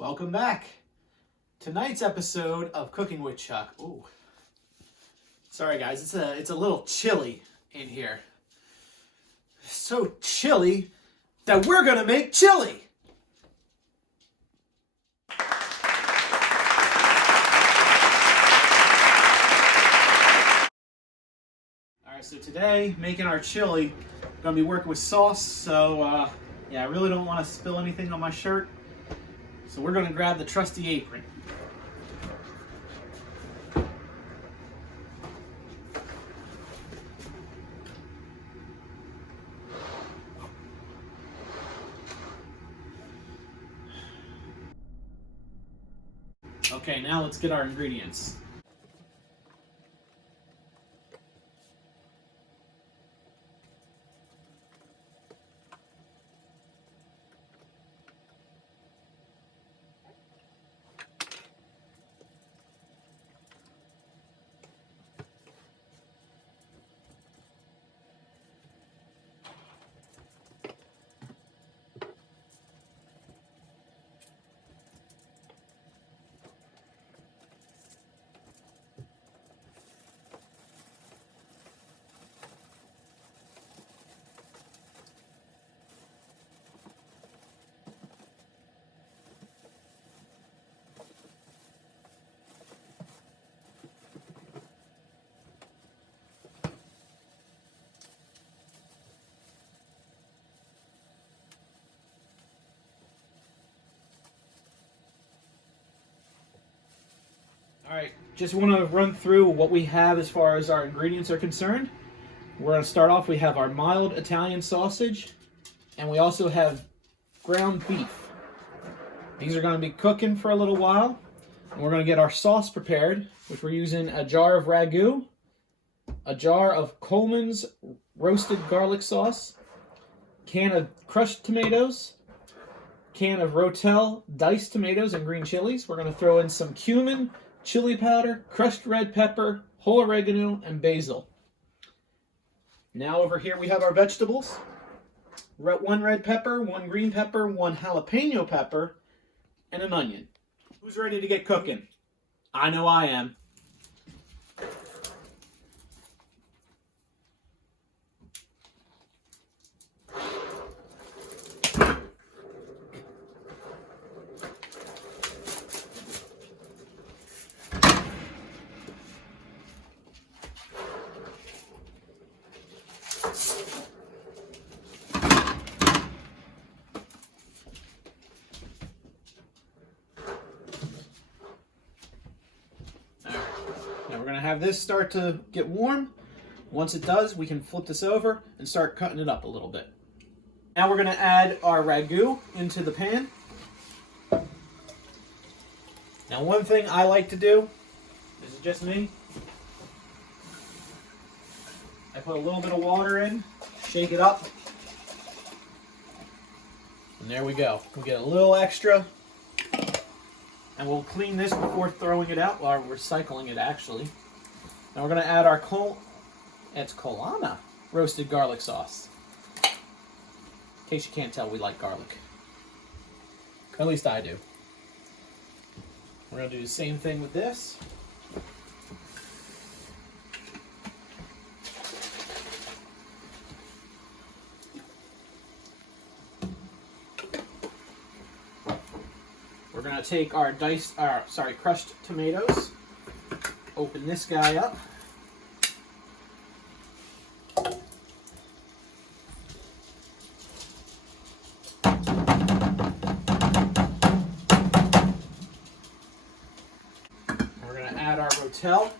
Welcome back. Tonight's episode of Cooking with Chuck. Ooh. Sorry guys, it's a little chilly in here. So chilly that we're gonna make chili. Alright, so today, making our chili, gonna be working with sauce, so yeah, I really don't want to spill anything on my shirt. So we're gonna grab the trusty apron. Okay, now let's get our ingredients. Alright, just want to run through what we have as far as our ingredients are concerned. We're going to start off, we have our mild Italian sausage, and we also have ground beef. These are going to be cooking for a little while, and we're going to get our sauce prepared, which we're using a jar of ragu, a jar of Cumin's roasted garlic sauce, can of crushed tomatoes, can of Rotel diced tomatoes and green chilies. We're going to throw in some cumin, chili powder, crushed red pepper, whole oregano, and basil. Now over here we have our vegetables. 1 red pepper, 1 green pepper, 1 jalapeno pepper, and an onion. Who's ready to get cooking? I know I am. Now we're going to have this start to get warm. Once it does, we can flip this over and start cutting it up a little bit. Now we're going to add our ragu into the pan. Now one thing I like to do, this is just me, I put a little bit of water in, shake it up, and there we go. We'll get a little extra. And we'll clean this before throwing it out, or recycling it actually. Now we're going to add our Colana roasted garlic sauce. In case you can't tell, we like garlic. At least I do. We're going to do the same thing with this. We're going to take our crushed tomatoes, open this guy up, we're going to add our Rotel.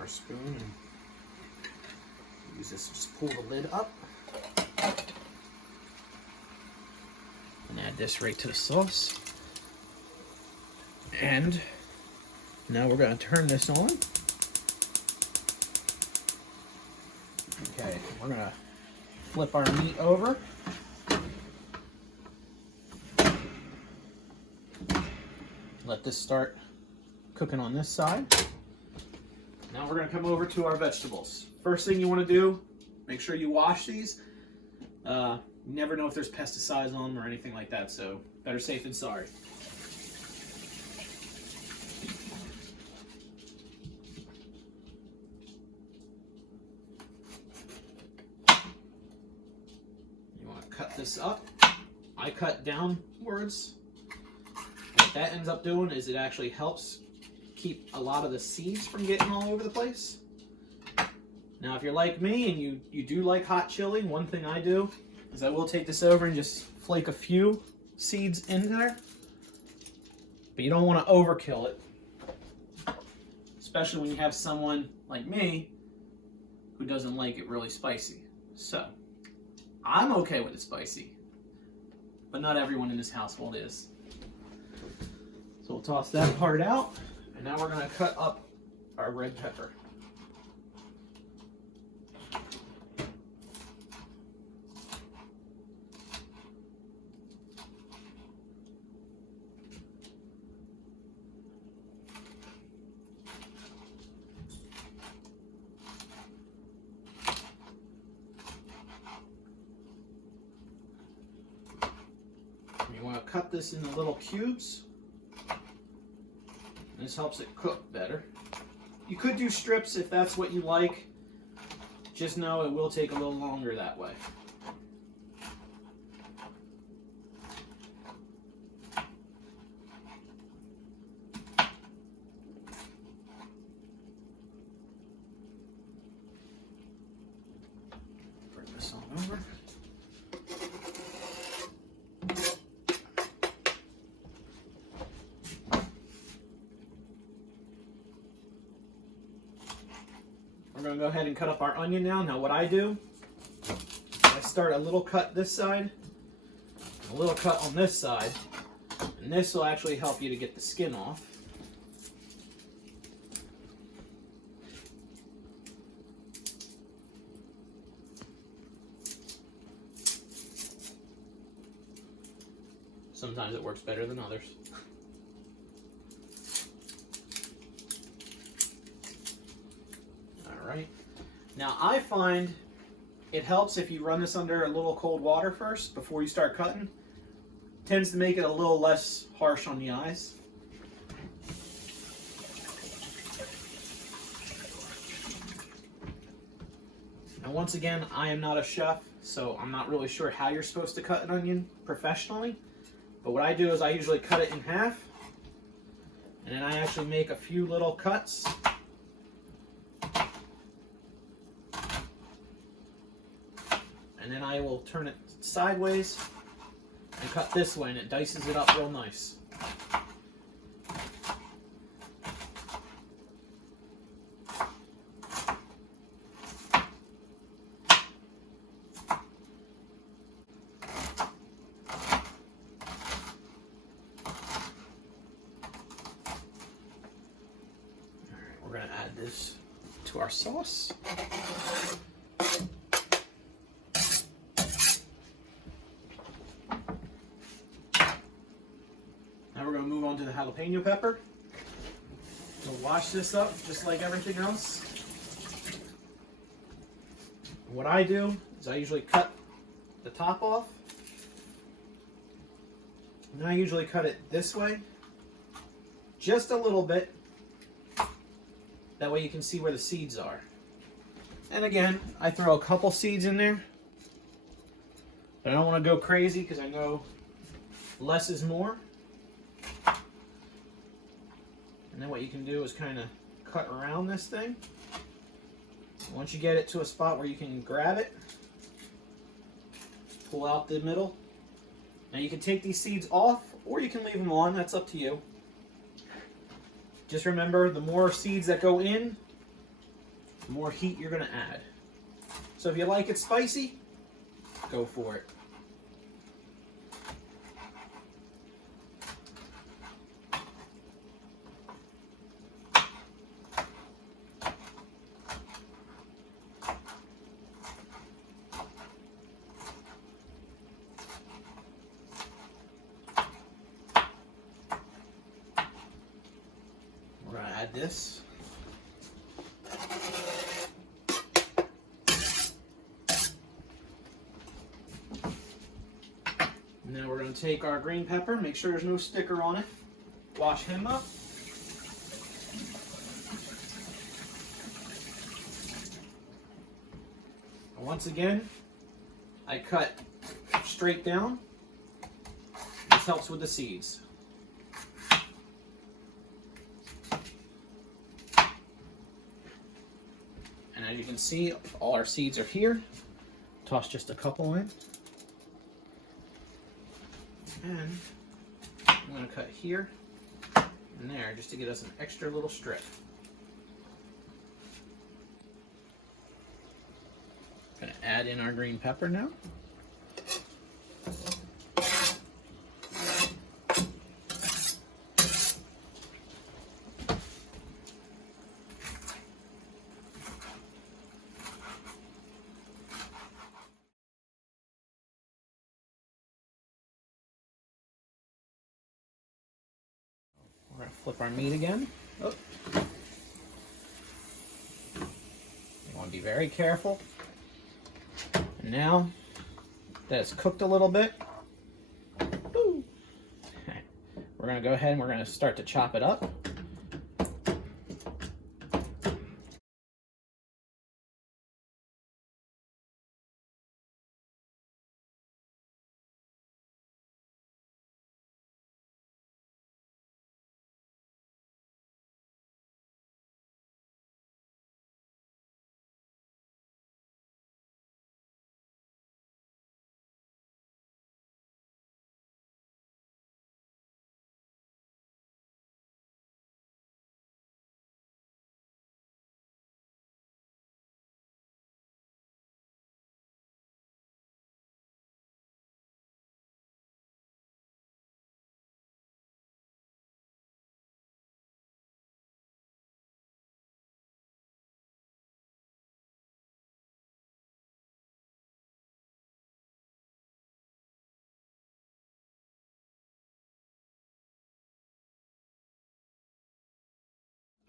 Our spoon and use this, just pull the lid up and add this right to the sauce. And now we're going to turn this on. Okay, we're going to flip our meat over. Let this start cooking on this side. Now we're going to come over to our vegetables. First thing you want to do, make sure you wash these. You never know if there's pesticides on them or anything like that, so better safe than sorry. You want to cut this up. I cut downwards. What that ends up doing is it actually helps keep a lot of the seeds from getting all over the place. Now, if you're like me and you do like hot chili, one thing I do is I will take this over and just flake a few seeds in there. But you don't want to overkill it, especially when you have someone like me who doesn't like it really spicy. So, I'm okay with it spicy, but not everyone in this household is. So we'll toss that part out, and now we're going to cut up our red pepper. You want to cut this into little cubes. This helps it cook better. You could do strips if that's what you like. Just know it will take a little longer that way. Bring this on over. We're going to go ahead and cut up our onion now. Now what I do, I start a little cut this side, a little cut on this side, and this will actually help you to get the skin off. Sometimes it works better than others. Right. Now I find it helps if you run this under a little cold water first before you start cutting. It tends to make it a little less harsh on the eyes. Now once again, I am not a chef, so I'm not really sure how you're supposed to cut an onion professionally. But what I do is I usually cut it in half, and then I actually make a few little cuts. And then I will turn it sideways and cut this way, and it dices it up real nice. Alright, we're going to add this to our sauce. Now we're going to move on to the jalapeno pepper. We'll wash this up just like everything else. What I do is I usually cut the top off. And I usually cut it this way, just a little bit. That way you can see where the seeds are. And again, I throw a couple seeds in there. But I don't want to go crazy because I know less is more. And then what you can do is kind of cut around this thing. Once you get it to a spot where you can grab it, pull out the middle. Now you can take these seeds off or you can leave them on, that's up to you. Just remember, the more seeds that go in, the more heat you're going to add. So if you like it spicy, go for it. We're going to add this. to take our green pepper, make sure there's no sticker on it, wash him up. And once again, I cut straight down. This helps with the seeds. And as you can see, all our seeds are here. Toss just a couple in. And I'm going to cut here and there just to get us an extra little strip. Going to add in our green pepper now. We're going to flip our meat again. Oh. You want to be very careful. And now that it's cooked a little bit, we're going to go ahead and we're going to start to chop it up.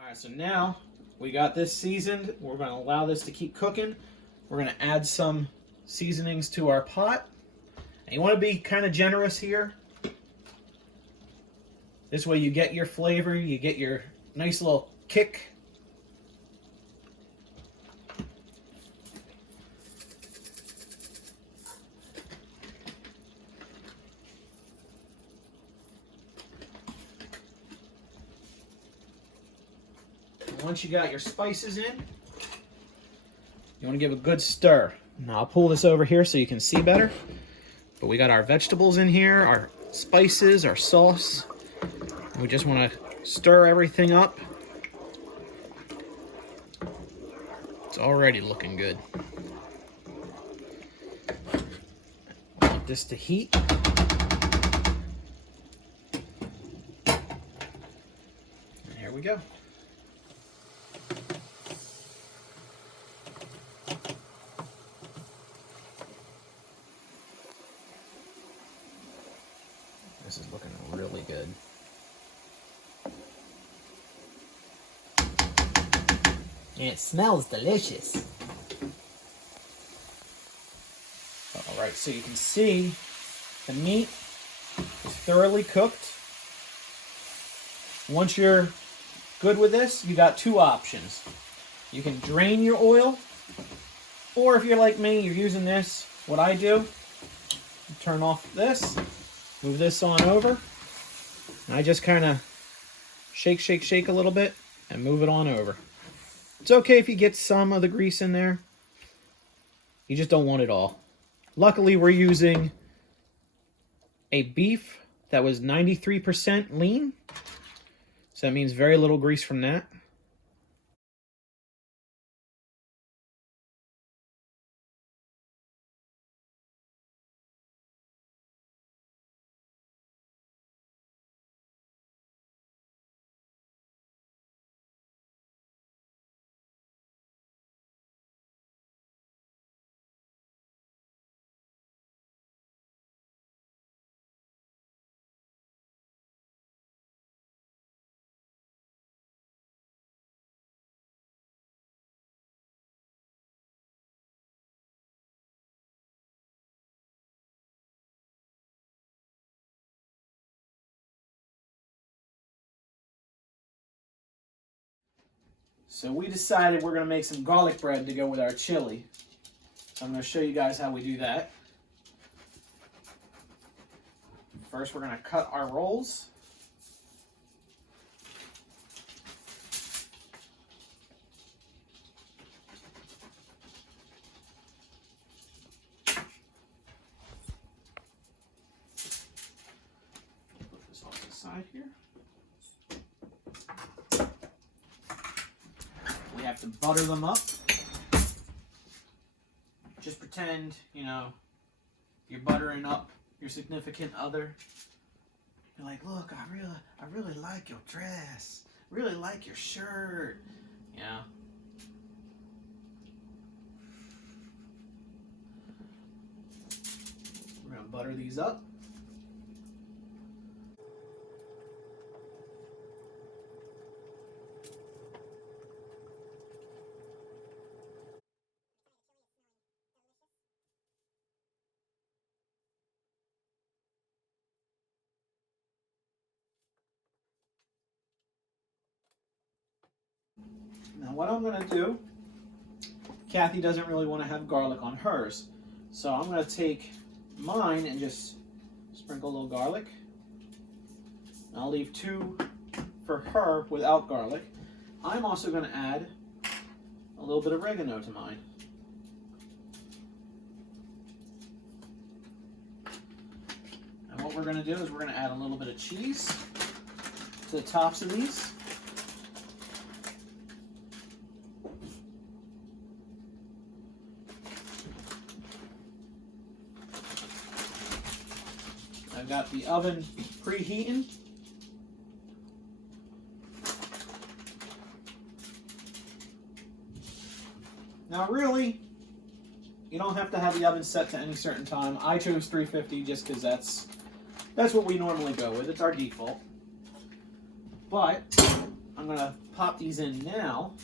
All right, so now we got this seasoned. We're going to allow this to keep cooking. We're going to add some seasonings to our pot. And you want to be kind of generous here. This way you get your flavor, you get your nice little kick. Once you got your spices in, you want to give a good stir. Now I'll pull this over here so you can see better. But we got our vegetables in here, our spices, our sauce. And we just want to stir everything up. It's already looking good. Want this to heat. And here we go. This is looking really good. And it smells delicious. All right, so you can see the meat is thoroughly cooked. Once you're good with this, you got two options. You can drain your oil, or if you're like me, you're using this, what I do, turn off this, move this on over, and I just kind of shake a little bit and move it on over. It's okay if you get some of the grease in there. You just don't want it all. Luckily, we're using a beef that was 93% lean, so that means very little grease from that. So we decided we're going to make some garlic bread to go with our chili. So I'm going to show you guys how we do that. First, we're going to cut our rolls. Put this off to the side here. We have to butter them up. Just pretend, you know, you're buttering up your significant other. You're like, look, I really like your dress. I really like your shirt. Yeah. We're gonna butter these up. Now what I'm going to do, Kathy doesn't really want to have garlic on hers. So I'm going to take mine and just sprinkle a little garlic. I'll leave 2 for her without garlic. I'm also going to add a little bit of oregano to mine. And what we're going to do is we're going to add a little bit of cheese to the tops of these. I've got the oven preheating. Now really, you don't have to have the oven set to any certain time. I chose 350 just because that's what we normally go with. It's our default. But I'm going to pop these in now.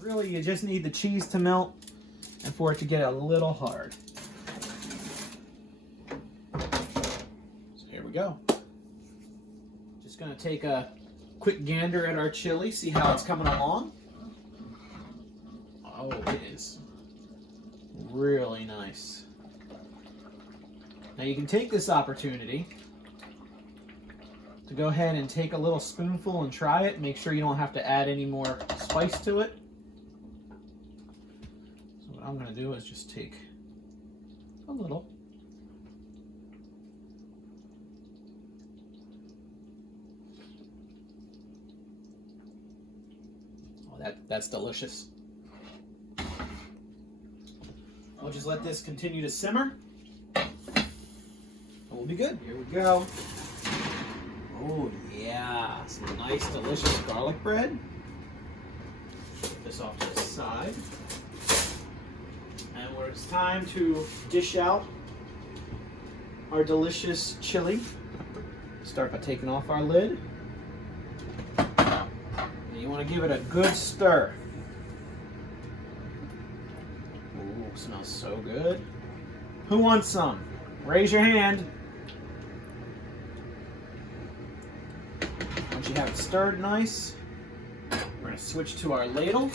Really, you just need the cheese to melt and for it to get a little hard. Go. Just going to take a quick gander at our chili, see how it's coming along. Oh, it is really nice. Now you can take this opportunity to go ahead and take a little spoonful and try it. Make sure you don't have to add any more spice to it. So what I'm going to do is just take a little. That's delicious. We'll just let this continue to simmer. We'll be good. Here we go. Oh yeah, some nice delicious garlic bread. Put this off to the side. And it's time to dish out our delicious chili. Start by taking off our lid. You want to give it a good stir. Ooh, smells so good. Who wants some? Raise your hand. Once you have it stirred nice, we're going to switch to our ladle.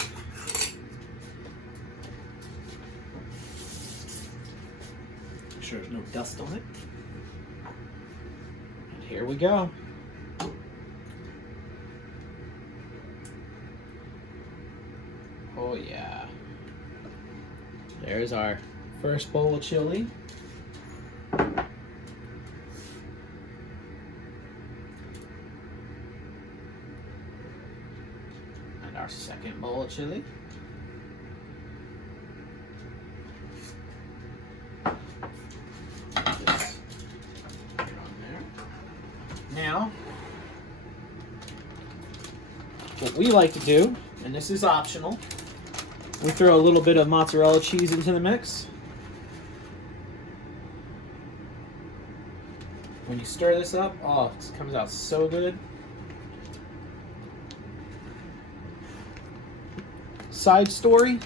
Make sure there's no dust on it. And here we go. Oh yeah. There's our first bowl of chili. And our second bowl of chili. Just put it on there. Now, what we like to do, and this is optional, we throw a little bit of mozzarella cheese into the mix. When you stir this up, oh, it comes out so good. Side story,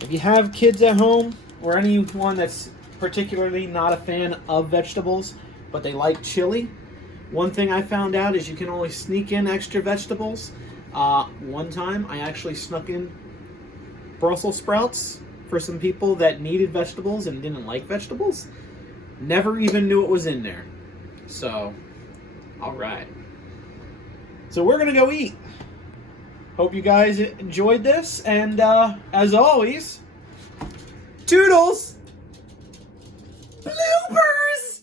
if you have kids at home or anyone that's particularly not a fan of vegetables, but they like chili, One thing I found out is you can only sneak in extra vegetables. One time I actually snuck in Brussels sprouts for some people that needed vegetables and didn't like vegetables. Never even knew it was in there. So, alright. So we're gonna go eat. Hope you guys enjoyed this, and as always, toodles! Bloopers!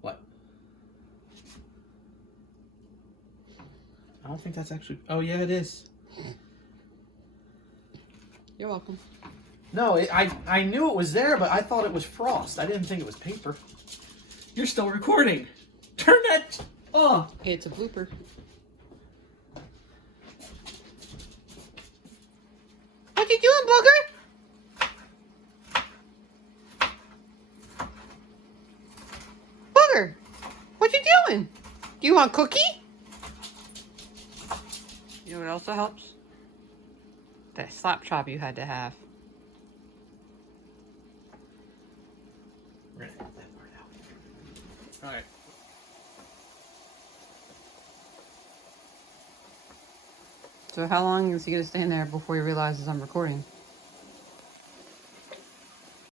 What? I don't think that's actually... Oh, yeah, it is. You're welcome. No, I knew it was there, but I thought it was frost. I didn't think it was paper. You're still recording. Turn that off. It's a blooper. What you doing, Booger? Booger, what you doing? Do you want cookie? You know what also helps? That slap chop you had to have. We're gonna edit that part out. Alright. So how long is he gonna stand there before he realizes I'm recording?